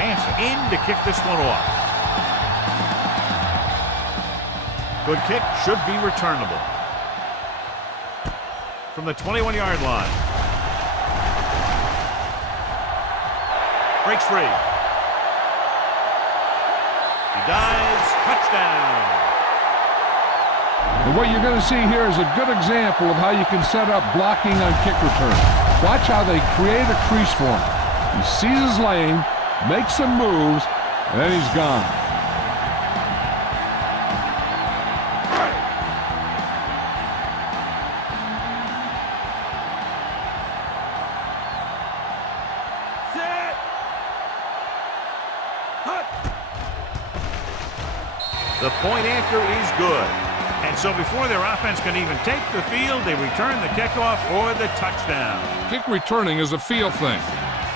Hansen in to kick this one off. Good kick, should be returnable. From the 21-yard line. Breaks free. He dives, touchdown. And what you're going to see here is a good example of how you can set up blocking on kick return. Watch how they create a crease for him. He sees his lane, makes some moves, and then he's gone. The point after is good. And so before their offense can even take the field, they return the kickoff for the touchdown. Kick returning is a feel thing.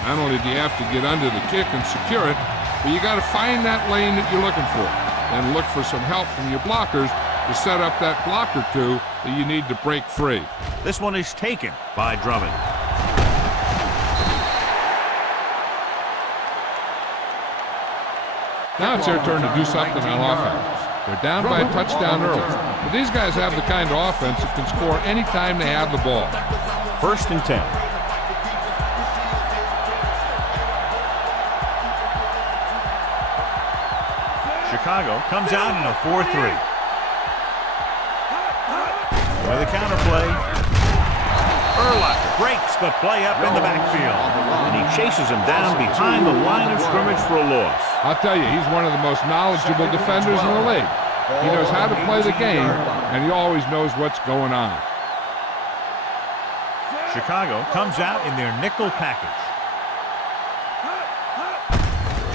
Not only do you have to get under the kick and secure it, but you got to find that lane that you're looking for. Then look for some help from your blockers to set up that block or two that you need to break free. This one is taken by Drummond. Now it's their turn to do something on offense. They're down by a touchdown early. But these guys have the kind of offense that can score anytime they have the ball. 1st and 10. Chicago comes out in a 4-3. With a counterplay. Urlacher breaks the play up in the backfield. And he chases him down behind the line of scrimmage for a loss. I'll tell you, he's one of the most knowledgeable defenders in the league. He knows how to play the game, and he always knows what's going on. Chicago comes out in their nickel package.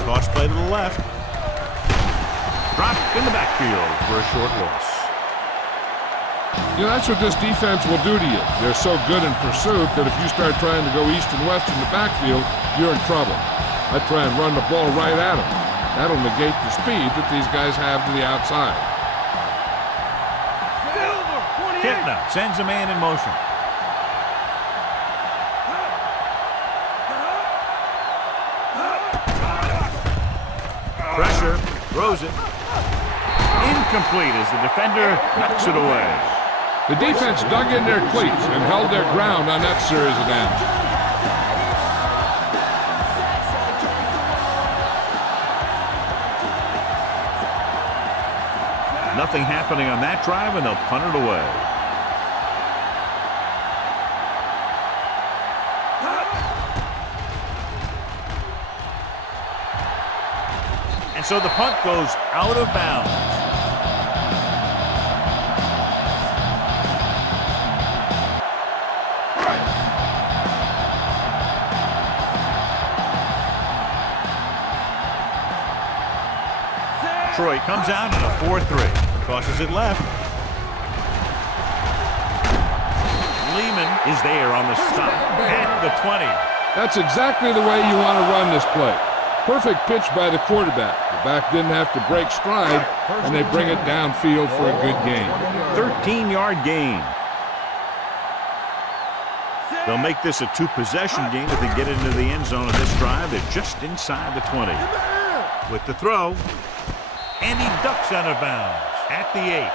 Toss play to the left. Dropped in the backfield for a short loss. You know, that's what this defense will do to you. They're so good in pursuit that if you start trying to go east and west in the backfield, you're in trouble. I try and run the ball right at them. That'll negate the speed that these guys have to the outside. Kitna sends a man in motion. Pressure, throws it. Incomplete as the defender knocks it away. The defense dug in their cleats and held their ground on that series of downs. Nothing happening on that drive, and they'll punt it away. And so the punt goes out of bounds. Detroit comes out in a 4-3. Crosses it left. Lehman is there on the stop at the 20. That's exactly the way you want to run this play. Perfect pitch by the quarterback. The back didn't have to break stride, and they bring it downfield for a good gain. 13-yard gain. They'll make this a 2-possession game if they get into the end zone of this drive. They're just inside the 20. With the throw, and he ducks out of bounds at the 8.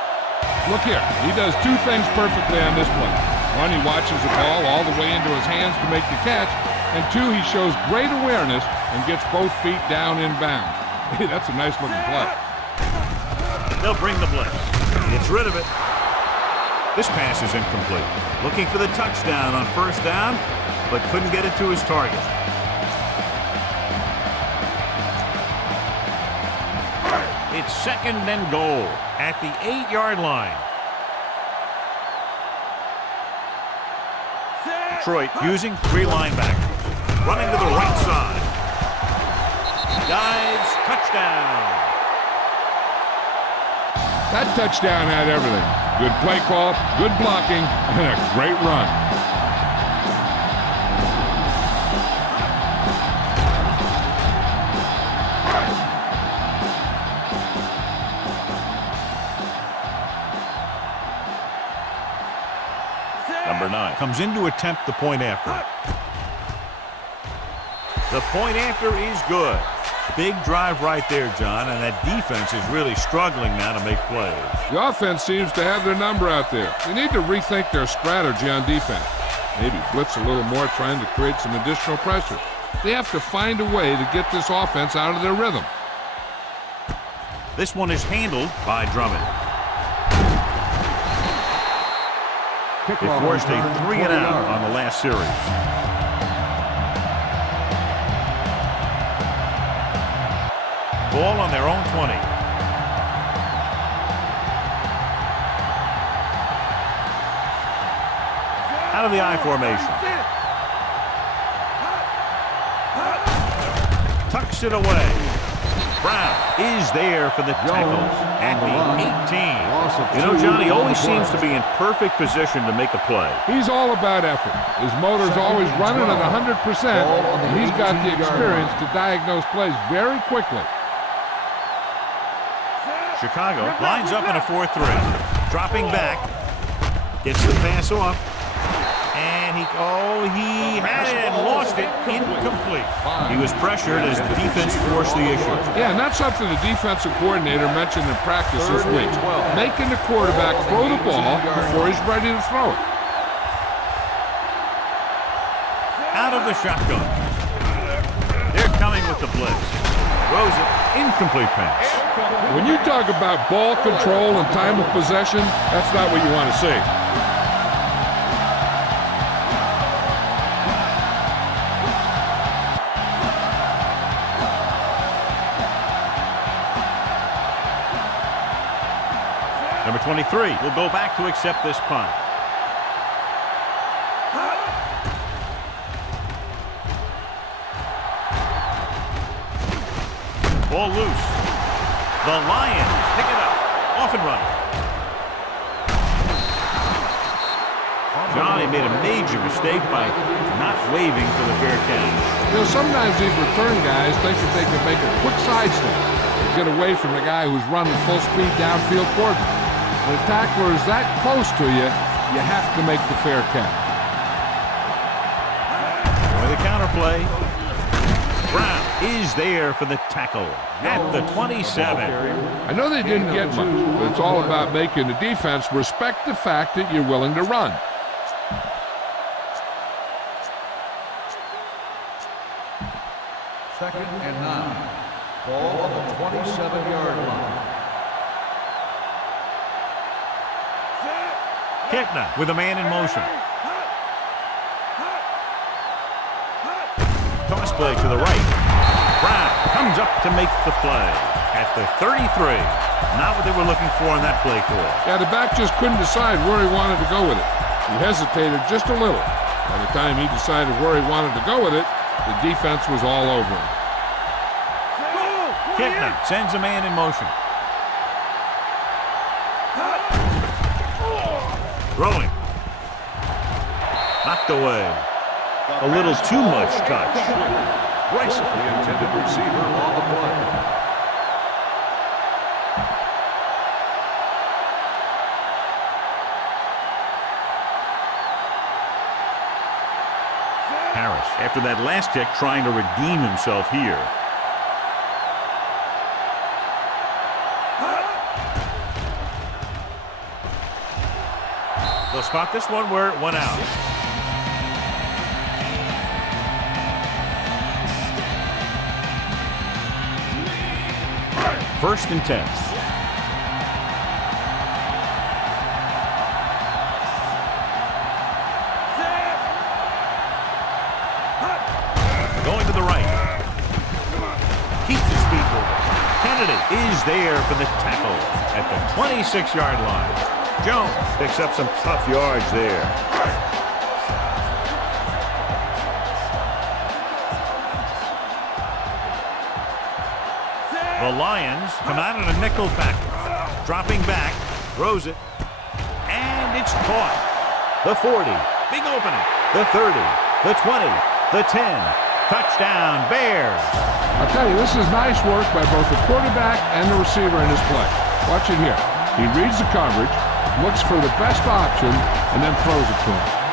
Look here, he does two things perfectly on this play. One, he watches the ball all the way into his hands to make the catch, and two, he shows great awareness and gets both feet down in bounds. Hey, that's a nice looking play. They'll bring the blitz. He gets rid of it. This pass is incomplete. Looking for the touchdown on 1st down, but couldn't get it to his target. It's 2nd and goal at the 8-yard line. Detroit using 3 linebackers. Running to the right side. Dives, touchdown. That touchdown had everything. Good play call, good blocking, and a great run. Number 9 comes in to attempt the point after. The point after is good. Big drive right there, John, and that defense is really struggling now to make plays. The offense seems to have their number out there. They need to rethink their strategy on defense. Maybe blitz a little more, trying to create some additional pressure. They have to find a way to get this offense out of their rhythm. This one is handled by Drummond. They forced a 3-and-out on the last series. Ball on their own 20. Out of the I formation. Tucks it away. Brown is there for the tackle at the 18. You know, Johnny always seems to be in perfect position to make a play. He's all about effort. His motor's always running at 100%, and he's got the experience to diagnose plays very quickly. Chicago lines up in a 4-3. Dropping back. Gets the pass off. And he had it and lost it. Incomplete. He was pressured as the defense forced the issue. Yeah, and that's something the defensive coordinator mentioned in practice this week. Making the quarterback throw the ball before he's ready to throw it. Out of the shotgun. They're coming with the blitz. Throws it. Incomplete pass. When you talk about ball control and time of possession, that's not what you want to see. Number 23 will go back to accept this punt. Ball loose. The Lions pick it up. Off and running. Johnny made a major mistake by not waving for the fair catch. You know, sometimes these return guys think that they can make a quick sidestep to get away from the guy who's running full speed downfield toward them. When a tackler is that close to you, you have to make the fair catch. With a counter play. Brown is there for the tackle at the 27. I know they didn't get much, but it's all about making the defense respect the fact that you're willing to run. Second and 9. Ball on the 27-yard line. Kickner with a man in motion. Toss play to the right. Brown comes up to make the play at the 33. Not what they were looking for in that play call. Yeah, the back just couldn't decide where he wanted to go with it. He hesitated just a little. By the time he decided where he wanted to go with it, the defense was all over him. Kickner sends a man in motion. Throwing. Knocked away. A little too much touch. Bryson, the intended receiver, on the play. Harris, after that last kick, trying to redeem himself here. They'll spot this one where it went out. First and 10. Going to the right. Keeps his feet moving. Kennedy is there for the tackle at the 26-yard line. Jones picks up some tough yards there. The Lions come out in a nickel package. Dropping back, throws it, and it's caught. The 40, big opening. The 30, the 20, the 10. Touchdown, Bears. I'll tell you, this is nice work by both the quarterback and the receiver in this play. Watch it here. He reads the coverage, looks for the best option, and then throws it to him.